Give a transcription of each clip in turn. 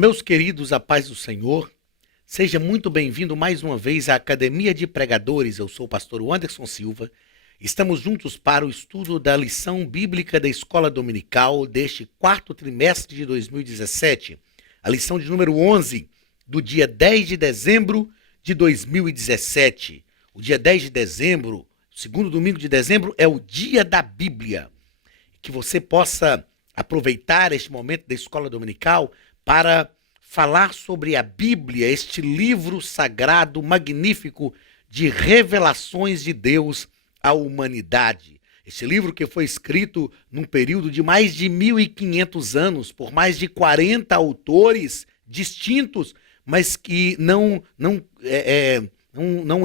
Meus queridos, a paz do Senhor, seja muito bem-vindo mais uma vez à Academia de Pregadores. Eu sou o pastor Anderson Silva. Estamos juntos para o estudo da lição bíblica da Escola Dominical deste quarto trimestre de 2017, a lição de número 11, do dia 10 de dezembro de 2017. O dia 10 de dezembro, segundo domingo de dezembro, é o dia da Bíblia. Que você possa aproveitar este momento da Escola Dominical para falar sobre a Bíblia, este livro sagrado, magnífico, de revelações de Deus à humanidade. Este livro que foi escrito num período de mais de 1.500 anos, por mais de 40 autores distintos, mas que não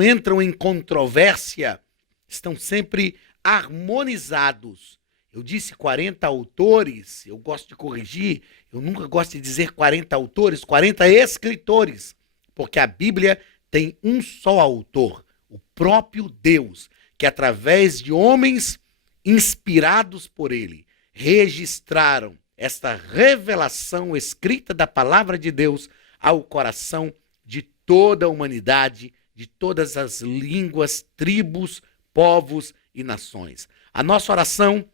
entram em controvérsia, estão sempre harmonizados. Eu disse 40 autores, eu gosto de corrigir, eu nunca gosto de dizer 40 autores, 40 escritores, porque a Bíblia tem um só autor, o próprio Deus, que através de homens inspirados por ele, registraram esta revelação escrita da palavra de Deus ao coração de toda a humanidade, de todas as línguas, tribos, povos e nações. A nossa oração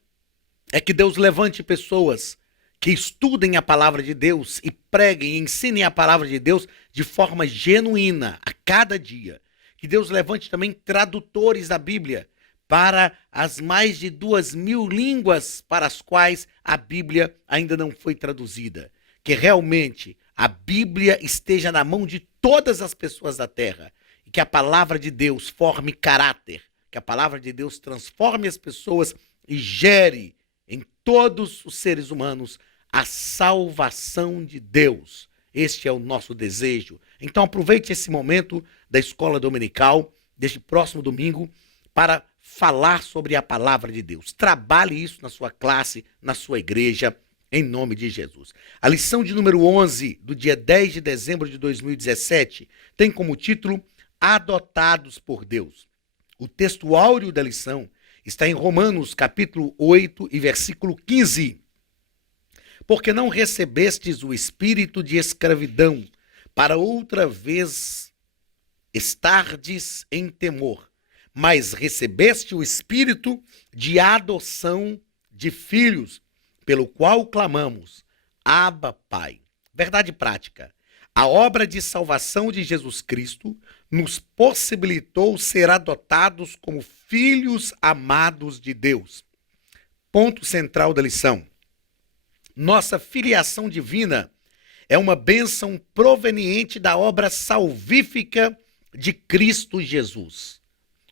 é que Deus levante pessoas que estudem a palavra de Deus e preguem e ensinem a palavra de Deus de forma genuína a cada dia. Que Deus levante também tradutores da Bíblia para as mais de 2.000 línguas para as quais a Bíblia ainda não foi traduzida. Que realmente a Bíblia esteja na mão de todas as pessoas da terra e que a palavra de Deus forme caráter, que a palavra de Deus transforme as pessoas e gere em todos os seres humanos a salvação de Deus. Este é o nosso desejo. Então aproveite esse momento da escola dominical, deste próximo domingo, para falar sobre a palavra de Deus. Trabalhe isso na sua classe, na sua igreja, em nome de Jesus. A lição de número 11, do dia 10 de dezembro de 2017, tem como título Adotados por Deus. O texto áureo da lição está em Romanos, capítulo 8 e versículo 15. Porque não recebestes o espírito de escravidão, para outra vez estardes em temor, mas recebeste o espírito de adoção de filhos, pelo qual clamamos, Abba, Pai. Verdade prática. A obra de salvação de Jesus Cristo nos possibilitou ser adotados como filhos amados de Deus. Ponto central da lição. Nossa filiação divina é uma bênção proveniente da obra salvífica de Cristo Jesus.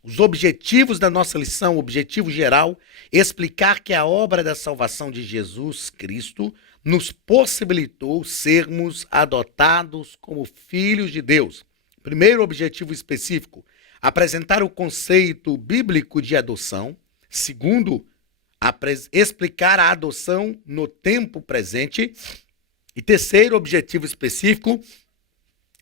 Os objetivos da nossa lição, o objetivo geral, é explicar que a obra da salvação de Jesus Cristo nos possibilitou sermos adotados como filhos de Deus. Primeiro objetivo específico, apresentar o conceito bíblico de adoção. Segundo, explicar a adoção no tempo presente. E terceiro objetivo específico,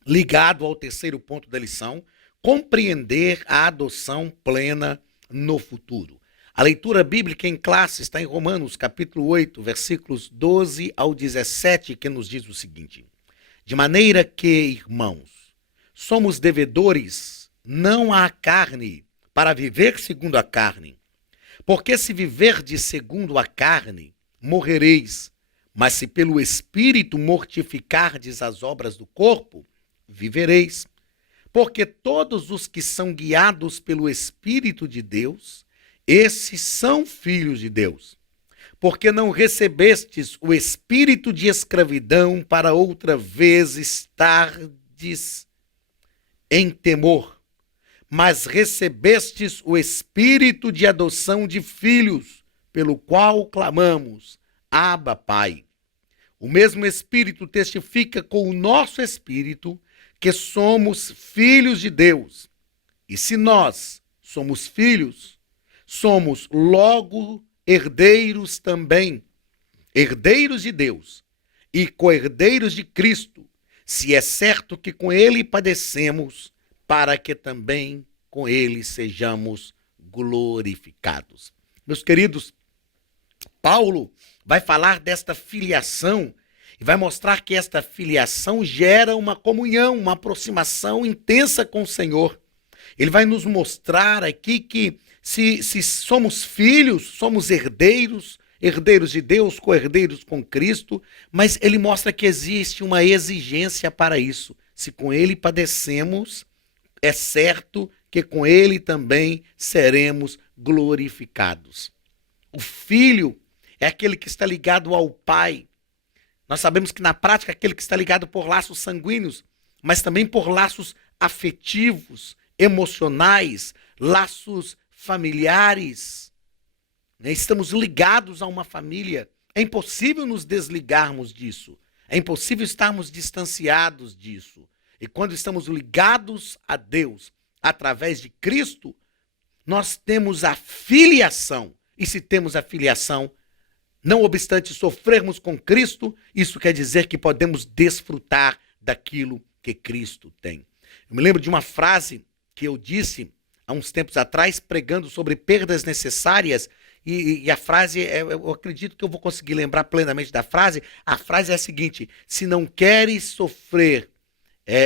ligado ao terceiro ponto da lição, compreender a adoção plena no futuro. A leitura bíblica em classe está em Romanos, capítulo 8, versículos 12 ao 17, que nos diz o seguinte: de maneira que, irmãos, somos devedores, não à carne, para viver segundo a carne. Porque se viverdes segundo a carne, morrereis. Mas se pelo Espírito mortificardes as obras do corpo, vivereis. Porque todos os que são guiados pelo Espírito de Deus, esses são filhos de Deus. Porque não recebestes o espírito de escravidão para outra vez estardes em temor, mas recebestes o espírito de adoção de filhos, pelo qual clamamos, Abba, Pai. O mesmo Espírito testifica com o nosso espírito que somos filhos de Deus. E se nós somos filhos, somos logo herdeiros também, herdeiros de Deus e co-herdeiros de Cristo, se é certo que com ele padecemos, para que também com ele sejamos glorificados. Meus queridos, Paulo vai falar desta filiação E vai mostrar que esta filiação gera uma comunhão, uma aproximação intensa com o Senhor. Ele vai nos mostrar aqui que se somos filhos, somos herdeiros, herdeiros de Deus, co-herdeiros com Cristo, mas ele mostra que existe uma exigência para isso. Se com ele padecemos, é certo que com ele também seremos glorificados. O filho é aquele que está ligado ao pai. Nós sabemos que na prática é aquele que está ligado por laços sanguíneos, mas também por laços afetivos, emocionais, laços familiares. Estamos ligados a uma família. É impossível nos desligarmos disso. É impossível estarmos distanciados disso. E quando estamos ligados a Deus através de Cristo, nós temos a filiação. E se temos a filiação, não obstante sofrermos com Cristo, isso quer dizer que podemos desfrutar daquilo que Cristo tem. Eu me lembro de uma frase que eu disse há uns tempos atrás, pregando sobre perdas necessárias, e a frase, eu acredito que eu vou conseguir lembrar plenamente da frase. A frase é a seguinte: se não queres sofrer,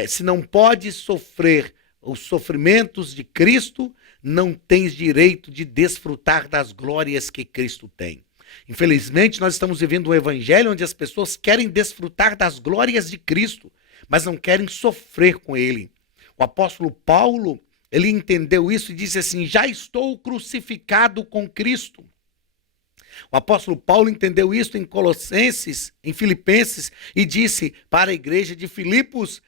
se não podes sofrer os sofrimentos de Cristo, não tens direito de desfrutar das glórias que Cristo tem. Infelizmente, nós estamos vivendo um evangelho onde as pessoas querem desfrutar das glórias de Cristo, mas não querem sofrer com ele. O apóstolo Paulo, ele entendeu isso e disse assim: já estou crucificado com Cristo. O apóstolo Paulo entendeu isso em Colossenses, em Filipenses, e disse para a igreja de Filipos: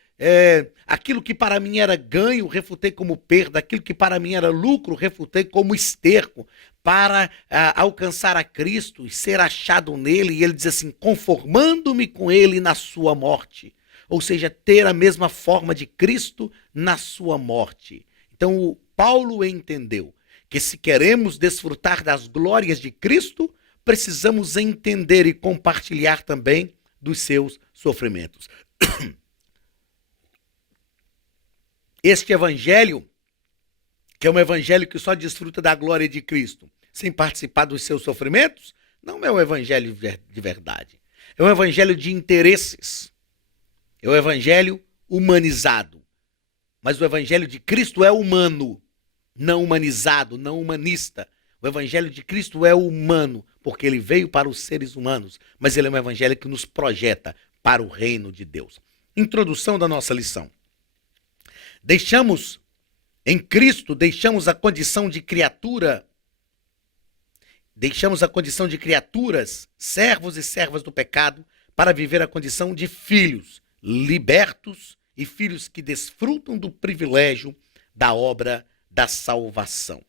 aquilo que para mim era ganho, refutei como perda, aquilo que para mim era lucro, refutei como esterco, para alcançar a Cristo e ser achado nele. E ele diz assim: conformando-me com ele na sua morte. Ou seja, ter a mesma forma de Cristo na sua morte. Então, o Paulo entendeu que se queremos desfrutar das glórias de Cristo, precisamos entender e compartilhar também dos seus sofrimentos. Este evangelho, que é um evangelho que só desfruta da glória de Cristo, sem participar dos seus sofrimentos, não é um evangelho de verdade. É um evangelho de interesses. É um evangelho humanizado. Mas o evangelho de Cristo é humano, não humanizado, não humanista. O evangelho de Cristo é humano, porque ele veio para os seres humanos, mas ele é um evangelho que nos projeta para o reino de Deus. Introdução da nossa lição. Em Cristo, deixamos a condição de criatura, deixamos a condição de criaturas, servos e servas do pecado, para viver a condição de filhos, libertos e filhos que desfrutam do privilégio da obra da salvação.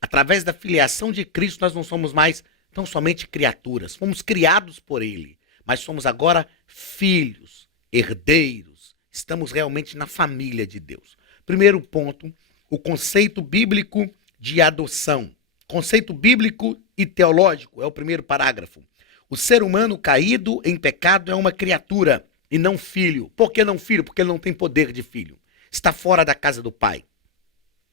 Através da filiação de Cristo, nós não somos mais tão somente criaturas, fomos criados por ele, mas somos agora filhos, herdeiros, estamos realmente na família de Deus. Primeiro ponto, o conceito bíblico de adoção. Conceito bíblico e teológico é o primeiro parágrafo. O ser humano caído em pecado é uma criatura e não filho. Por que não filho? Porque ele não tem poder de filho. Está fora da casa do pai.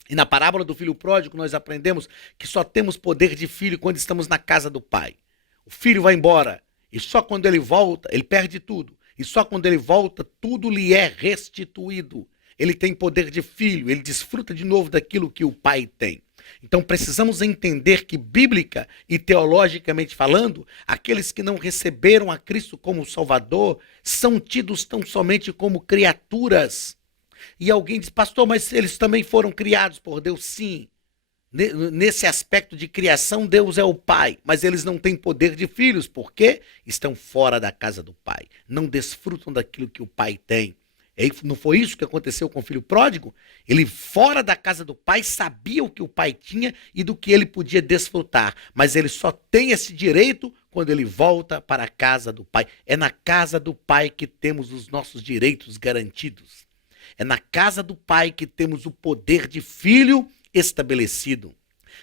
E na parábola do filho pródigo nós aprendemos que só temos poder de filho quando estamos na casa do pai. O filho vai embora e só quando ele volta, ele perde tudo. E só quando ele volta, tudo lhe é restituído. Ele tem poder de filho, ele desfruta de novo daquilo que o pai tem. Então precisamos entender que, bíblica e teologicamente falando, aqueles que não receberam a Cristo como Salvador são tidos tão somente como criaturas. E alguém diz: pastor, mas eles também foram criados por Deus? Sim. Nesse aspecto de criação, Deus é o pai, mas eles não têm poder de filhos, porque estão fora da casa do pai, não desfrutam daquilo que o pai tem. Não foi isso que aconteceu com o filho pródigo? Ele, fora da casa do pai, sabia o que o pai tinha e do que ele podia desfrutar. Mas ele só tem esse direito quando ele volta para a casa do pai. É na casa do pai que temos os nossos direitos garantidos. É na casa do pai que temos o poder de filho estabelecido.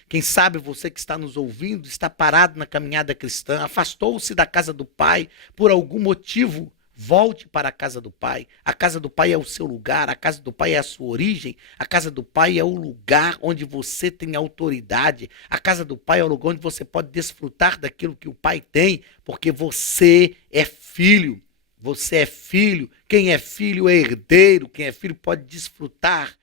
Quem sabe você que está nos ouvindo está parado na caminhada cristã, afastou-se da casa do pai por algum motivo. Volte para a casa do pai. A casa do pai é o seu lugar, a casa do pai é a sua origem, a casa do pai é o lugar onde você tem autoridade, a casa do pai é o lugar onde você pode desfrutar daquilo que o pai tem, porque você é filho. Você é filho. Quem é filho é herdeiro. Quem é filho pode desfrutar.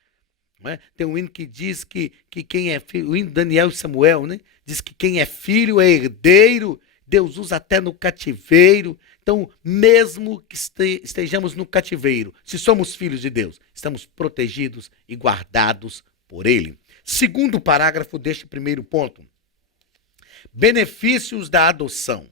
Não é? Tem um hino que diz que quem é filho, o hino de Daniel e Samuel, né? Diz que quem é filho é herdeiro. Deus usa até no cativeiro. Então, mesmo que estejamos no cativeiro, se somos filhos de Deus, estamos protegidos e guardados por Ele. Segundo parágrafo deste primeiro ponto. Benefícios da adoção.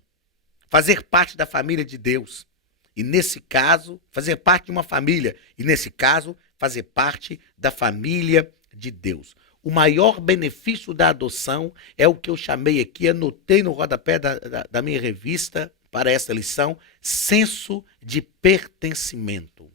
Fazer parte da família de Deus. E nesse caso, fazer parte de uma família. E nesse caso, fazer parte da família de Deus. O maior benefício da adoção é o que eu chamei aqui, anotei no rodapé da minha revista para esta lição, senso de pertencimento.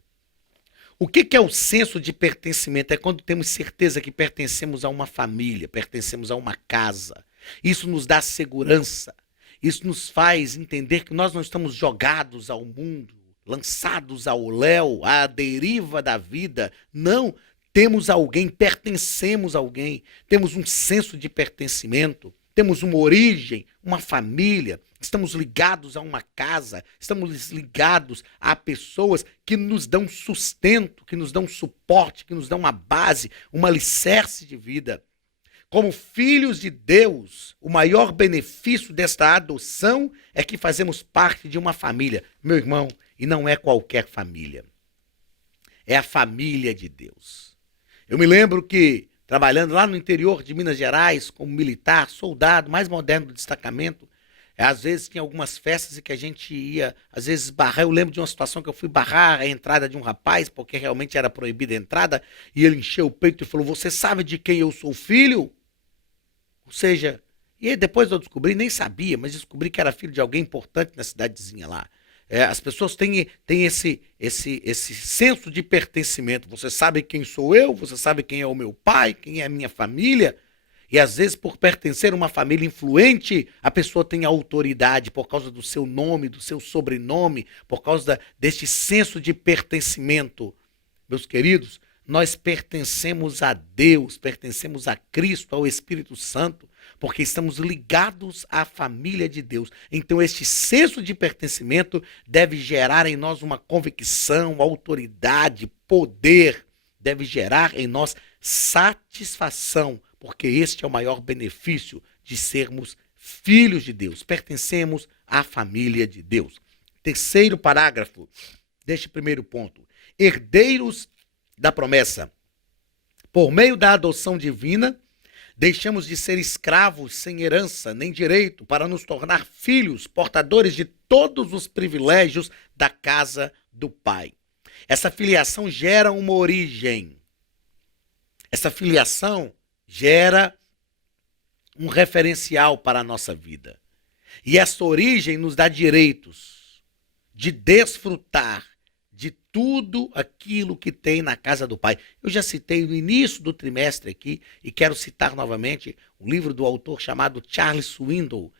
O que é o senso de pertencimento? É quando temos certeza que pertencemos a uma família, pertencemos a uma casa. Isso nos dá segurança. Isso nos faz entender que nós não estamos jogados ao mundo, lançados ao léu, à deriva da vida. Não, temos alguém, pertencemos a alguém, temos um senso de pertencimento, temos uma origem, uma família, estamos ligados a uma casa, estamos ligados a pessoas que nos dão sustento, que nos dão suporte, que nos dão uma base, um alicerce de vida. Como filhos de Deus, o maior benefício desta adoção é que fazemos parte de uma família. Meu irmão, e não é qualquer família. É a família de Deus. Eu me lembro que, trabalhando lá no interior de Minas Gerais, como militar, soldado, mais moderno do destacamento, às vezes tinha algumas festas em que a gente ia, às vezes, barrar. Eu lembro de uma situação que eu fui barrar a entrada de um rapaz, porque realmente era proibida a entrada, e ele encheu o peito e falou: "Você sabe de quem eu sou filho?" Ou seja, e aí depois eu descobri, nem sabia, mas descobri que era filho de alguém importante na cidadezinha lá. As pessoas têm esse senso de pertencimento. Você sabe quem sou eu, você sabe quem é o meu pai, quem é a minha família. E às vezes, por pertencer a uma família influente, a pessoa tem autoridade por causa do seu nome, do seu sobrenome, por causa deste senso de pertencimento. Meus queridos, nós pertencemos a Deus, pertencemos a Cristo, ao Espírito Santo, porque estamos ligados à família de Deus. Então, este senso de pertencimento deve gerar em nós uma convicção, autoridade, poder, deve gerar em nós satisfação, porque este é o maior benefício de sermos filhos de Deus, pertencemos à família de Deus. Terceiro parágrafo deste primeiro ponto. Herdeiros da promessa. Por meio da adoção divina, deixamos de ser escravos sem herança nem direito para nos tornar filhos, portadores de todos os privilégios da casa do Pai. Essa filiação gera uma origem. Essa filiação gera um referencial para a nossa vida. E essa origem nos dá direitos de desfrutar de tudo aquilo que tem na casa do Pai. Eu já citei no início do trimestre aqui e quero citar novamente um livro do autor chamado Charles Swindoll,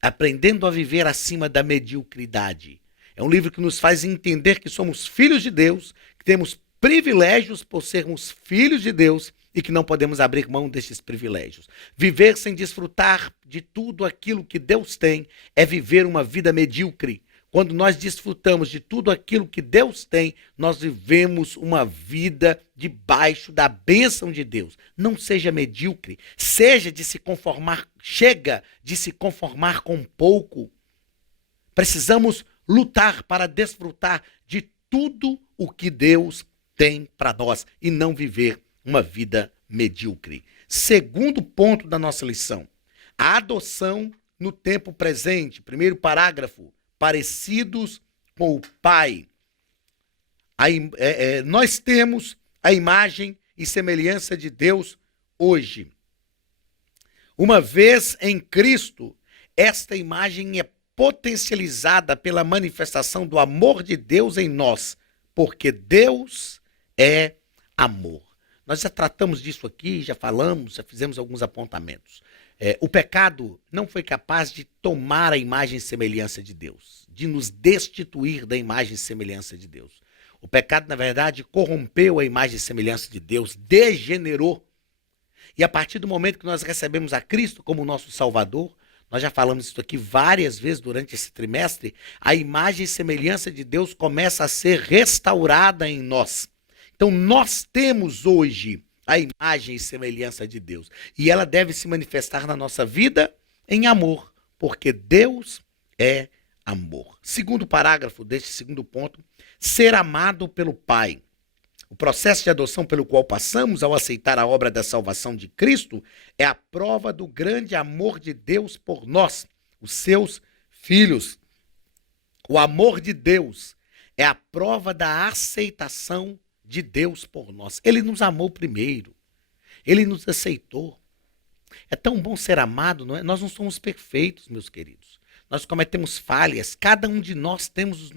Aprendendo a Viver Acima da Mediocridade. É um livro que nos faz entender que somos filhos de Deus, que temos privilégios por sermos filhos de Deus e que não podemos abrir mão destes privilégios. Viver sem desfrutar de tudo aquilo que Deus tem é viver uma vida medíocre. Quando nós desfrutamos de tudo aquilo que Deus tem, nós vivemos uma vida debaixo da bênção de Deus. Não seja medíocre, chega de se conformar com pouco. Precisamos lutar para desfrutar de tudo o que Deus tem para nós e não viver uma vida medíocre. Segundo ponto da nossa lição, a adoção no tempo presente. Primeiro parágrafo. Parecidos com o Pai. Nós temos a imagem e semelhança de Deus hoje. Uma vez em Cristo, esta imagem é potencializada pela manifestação do amor de Deus em nós, porque Deus é amor. Nós já tratamos disso aqui, já falamos, já fizemos alguns apontamentos. O pecado não foi capaz de tomar a imagem e semelhança de Deus, de nos destituir da imagem e semelhança de Deus. O pecado, na verdade, corrompeu a imagem e semelhança de Deus, degenerou. E a partir do momento que nós recebemos a Cristo como nosso Salvador, nós já falamos isso aqui várias vezes durante esse trimestre, a imagem e semelhança de Deus começa a ser restaurada em nós. Então nós temos hoje a imagem e semelhança de Deus. E ela deve se manifestar na nossa vida em amor, porque Deus é amor. Segundo parágrafo deste segundo ponto, ser amado pelo Pai. O processo de adoção pelo qual passamos ao aceitar a obra da salvação de Cristo é a prova do grande amor de Deus por nós, os seus filhos. O amor de Deus é a prova da aceitação de Deus por nós. Ele nos amou primeiro. Ele nos aceitou. É tão bom ser amado, não é? Nós não somos perfeitos, meus queridos. Nós cometemos falhas. Cada um de nós temos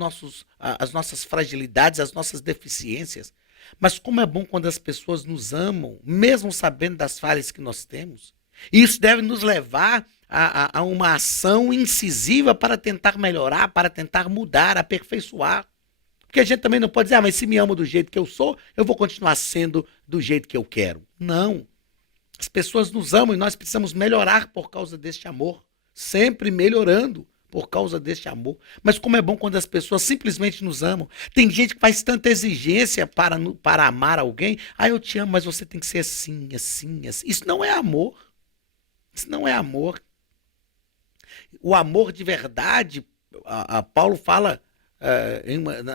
as nossas fragilidades, as nossas deficiências. Mas como é bom quando as pessoas nos amam, mesmo sabendo das falhas que nós temos. E isso deve nos levar a uma ação incisiva para tentar melhorar, para tentar mudar, aperfeiçoar. Porque a gente também não pode dizer, mas se me amo do jeito que eu sou, eu vou continuar sendo do jeito que eu quero. Não. As pessoas nos amam e nós precisamos melhorar por causa deste amor. Sempre melhorando por causa deste amor. Mas como é bom quando as pessoas simplesmente nos amam. Tem gente que faz tanta exigência para amar alguém. Ah, eu te amo, mas você tem que ser assim, assim, assim. Isso não é amor. Isso não é amor. O amor de verdade, Paulo fala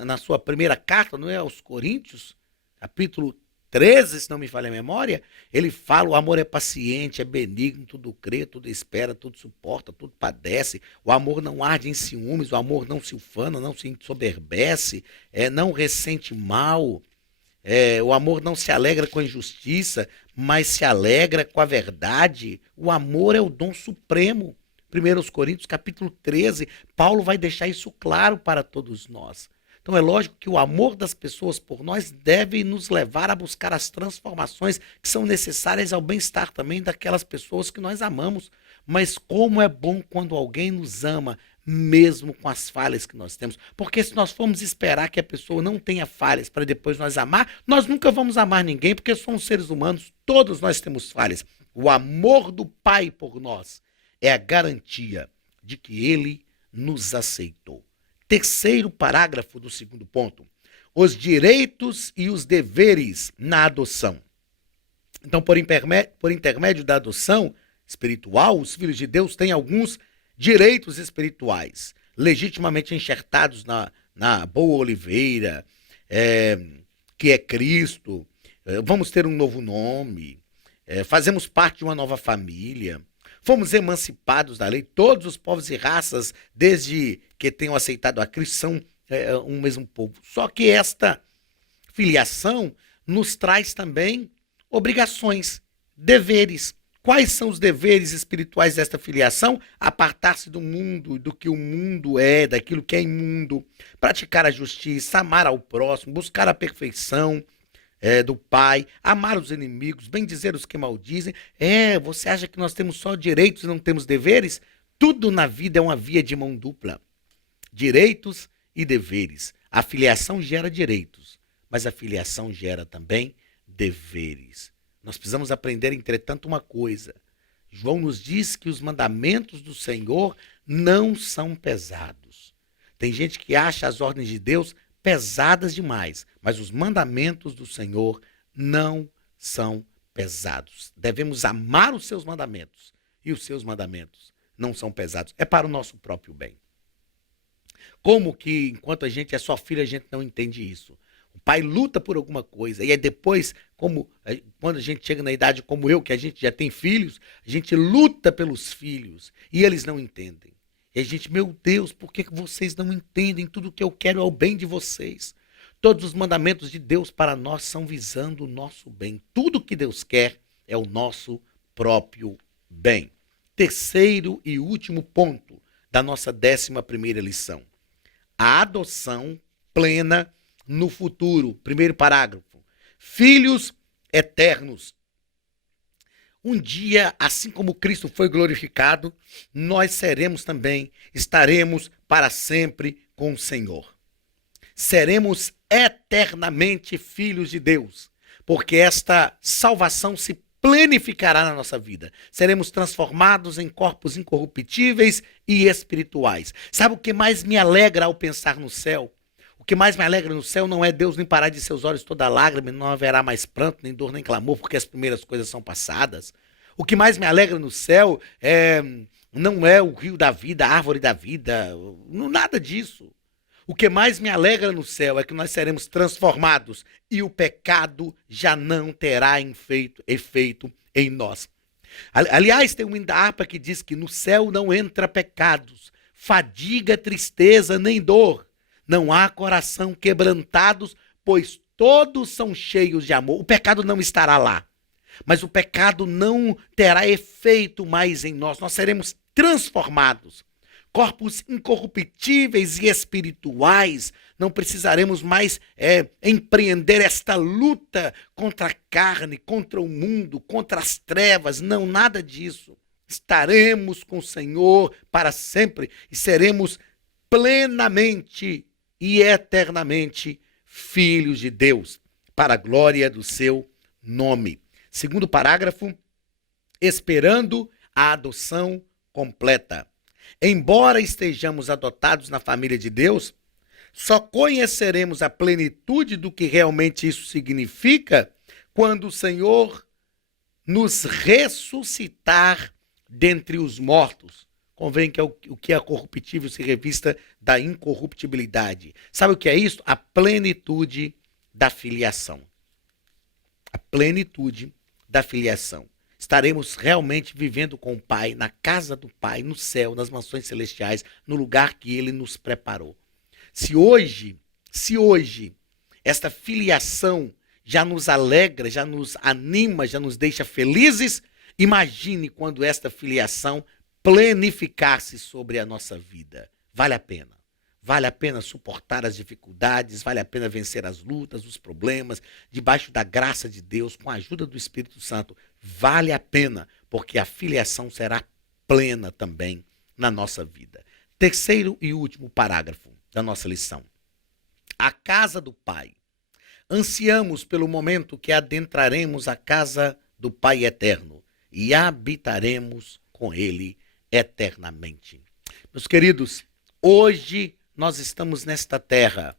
na sua primeira carta, não é, aos Coríntios, capítulo 13, se não me falha a memória, ele fala: o amor é paciente, é benigno, tudo crê, tudo espera, tudo suporta, tudo padece. O amor não arde em ciúmes, o amor não se ufana, não se ensoberbece, não ressente mal. O amor não se alegra com a injustiça, mas se alegra com a verdade. O amor é o dom supremo. 1 Coríntios, capítulo 13, Paulo vai deixar isso claro para todos nós. Então é lógico que o amor das pessoas por nós deve nos levar a buscar as transformações que são necessárias ao bem-estar também daquelas pessoas que nós amamos. Mas como é bom quando alguém nos ama, mesmo com as falhas que nós temos. Porque se nós formos esperar que a pessoa não tenha falhas para depois nós amar, nós nunca vamos amar ninguém, porque somos seres humanos, todos nós temos falhas. O amor do Pai por nós é a garantia de que Ele nos aceitou. Terceiro parágrafo do segundo ponto. Os direitos e os deveres na adoção. Então, por intermédio da adoção espiritual, os filhos de Deus têm alguns direitos espirituais, legitimamente enxertados na boa oliveira, que é Cristo. Vamos ter um novo nome, fazemos parte de uma nova família. Fomos emancipados da lei. Todos os povos e raças, desde que tenham aceitado a Cristo, são um mesmo povo. Só que esta filiação nos traz também obrigações, deveres. Quais são os deveres espirituais desta filiação? Apartar-se do mundo, do que o mundo é, daquilo que é imundo, praticar a justiça, amar ao próximo, buscar a perfeição do Pai, amar os inimigos, bendizer os que maldizem. Você acha que nós temos só direitos e não temos deveres? Tudo na vida é uma via de mão dupla. Direitos e deveres. A filiação gera direitos, mas a filiação gera também deveres. Nós precisamos aprender, entretanto, uma coisa. João nos diz que os mandamentos do Senhor não são pesados. Tem gente que acha as ordens de Deus pesadas demais, mas os mandamentos do Senhor não são pesados. Devemos amar os seus mandamentos, e os seus mandamentos não são pesados. É para o nosso próprio bem. Como que, enquanto a gente é só filho, a gente não entende isso? O pai luta por alguma coisa, e aí depois, quando a gente chega na idade como eu, que a gente já tem filhos, a gente luta pelos filhos, e eles não entendem. E a gente, meu Deus, por que vocês não entendem? Tudo o que eu quero é o bem de vocês. Todos os mandamentos de Deus para nós são visando o nosso bem. Tudo que Deus quer é o nosso próprio bem. Terceiro e último ponto da nossa 11ª lição. A adoção plena no futuro. Primeiro parágrafo. Filhos eternos. Um dia, assim como Cristo foi glorificado, nós seremos também, estaremos para sempre com o Senhor. Seremos eternamente filhos de Deus, porque esta salvação se plenificará na nossa vida. Seremos transformados em corpos incorruptíveis e espirituais. Sabe o que mais me alegra ao pensar no céu? O que mais me alegra no céu não é Deus limpará de seus olhos toda lágrima, não haverá mais pranto, nem dor, nem clamor, porque as primeiras coisas são passadas. O que mais me alegra no céu não é o rio da vida, a árvore da vida, nada disso. O que mais me alegra no céu é que nós seremos transformados e o pecado já não terá efeito em nós. Aliás, tem um hino da harpa que diz que no céu não entra pecados, fadiga, tristeza, nem dor. Não há coração quebrantados, pois todos são cheios de amor. O pecado não estará lá, mas o pecado não terá efeito mais em nós. Nós seremos transformados. Corpos incorruptíveis e espirituais, não precisaremos mais empreender esta luta contra a carne, contra o mundo, contra as trevas, não, nada disso. Estaremos com o Senhor para sempre e seremos plenamente e eternamente filhos de Deus, para a glória do seu nome. Segundo parágrafo, esperando a adoção completa. Embora estejamos adotados na família de Deus, só conheceremos a plenitude do que realmente isso significa quando o Senhor nos ressuscitar dentre os mortos. Convém que o que é corruptível se revista da incorruptibilidade. Sabe o que é isso? A plenitude da filiação. A plenitude da filiação. Estaremos realmente vivendo com o Pai, na casa do Pai, no céu, nas mansões celestiais, no lugar que Ele nos preparou. Se hoje, esta filiação já nos alegra, já nos anima, já nos deixa felizes, imagine quando esta filiação planificar-se sobre a nossa vida. Vale a pena. Vale a pena suportar as dificuldades, vale a pena vencer as lutas, os problemas, debaixo da graça de Deus, com a ajuda do Espírito Santo. Vale a pena, porque a filiação será plena também na nossa vida. Terceiro e último parágrafo da nossa lição. A casa do Pai. Ansiamos pelo momento que adentraremos a casa do Pai eterno e habitaremos com Ele eternamente. Meus queridos, hoje nós estamos nesta terra,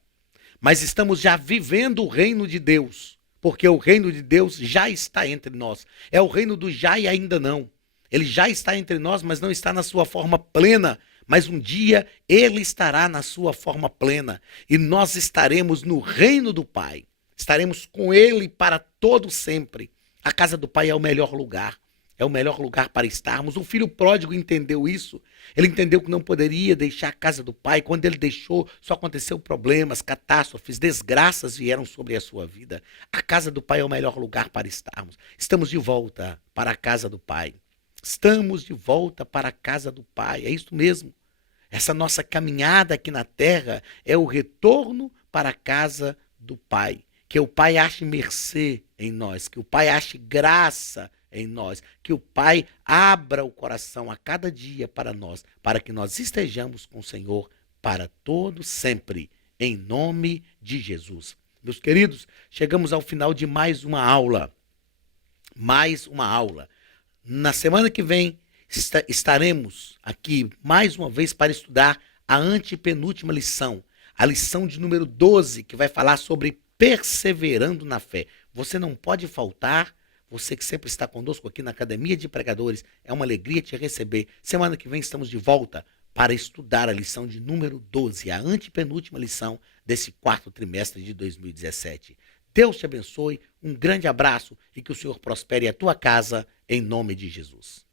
mas estamos já vivendo o reino de Deus, porque o reino de Deus já está entre nós. É o reino do já e ainda não. Ele já está entre nós, mas não está na sua forma plena. Mas um dia ele estará na sua forma plena e nós estaremos no reino do Pai. Estaremos com ele para todo sempre. A casa do Pai é o melhor lugar. É o melhor lugar para estarmos. O filho pródigo entendeu isso. Ele entendeu que não poderia deixar a casa do Pai. Quando ele deixou, só aconteceu problemas, catástrofes, desgraças vieram sobre a sua vida. A casa do Pai é o melhor lugar para estarmos. Estamos de volta para a casa do Pai. Estamos de volta para a casa do Pai. É isso mesmo. Essa nossa caminhada aqui na terra é o retorno para a casa do Pai. Que o Pai ache mercê em nós, que o Pai ache graça em nós, que o Pai abra o coração a cada dia para nós, para que nós estejamos com o Senhor para todo sempre, em nome de Jesus. Meus queridos, chegamos ao final de mais uma aula. Mais uma aula. Na semana que vem, estaremos aqui mais uma vez para estudar a antepenúltima lição, a lição de número 12, que vai falar sobre perseverando na fé. Você não pode faltar, você que sempre está conosco aqui na Academia de Pregadores, é uma alegria te receber. Semana que vem estamos de volta para estudar a lição de número 12, a antepenúltima lição desse quarto trimestre de 2017. Deus te abençoe, um grande abraço e que o Senhor prospere a tua casa, em nome de Jesus.